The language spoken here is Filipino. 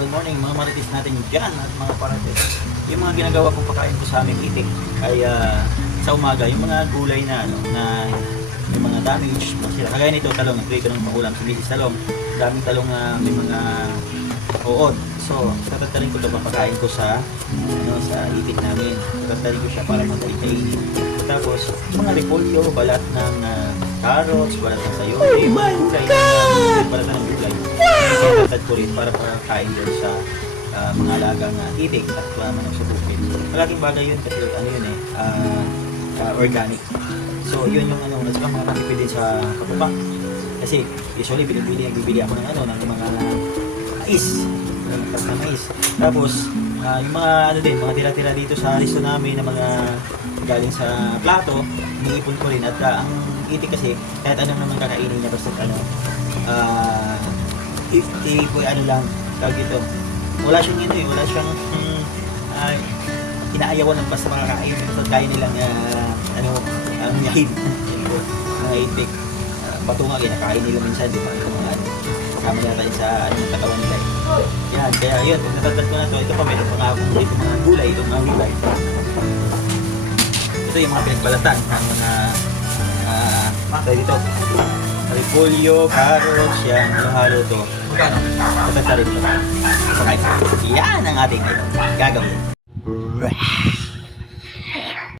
good morning mga marites natin dyan at mga parates. Yung mga ginagawa kong pakain ko sa aming itik ay sa umaga, yung mga gulay na yung mga damage, masira. Kagaya nito, talong, nagprito ng pakulam si Mrs. Talong. Daming talong na may mga uod. So, tatantarin ko ito, papakain ko sa itik namin. Tatantarin ko siya para matay-tainin. Tapos, mga repolyo, balat ng carrots, balat ng sayote, mga gulay balat ng gulay. Tatad ko rin para kain doon sa mga alagang itik at manok sa bukid. Malaking bagay yun kasi organic. So, yun yung at saka mga katipid din sa kapapa. Kasi, usually, bibili ako ng mga mais. Ng mais. Tapos, yung mga mga tira-tira dito sa resto namin na mga galing sa plato, iniipon ko rin. At ang itik kasi, kahit anong naman kakainin niya, basta lang, tawag dito. Wala siyang inaayawan ng basta makakain. Basta kaya nilang yahid. Mga itik. Bato nga, kinakain nila minsan, di ba? Kasama natin sa katawan nila. Yan, kaya yun, natatad ko na ito. Ito pa, meron pa nga akong dito mga gulay. Ito mga gulay. Ito yung mga pinagbalatan ng mga dito. Repolyo, carrots, yan, halo-halo ito. Tatad rin ito. Yan ang ating gagawin.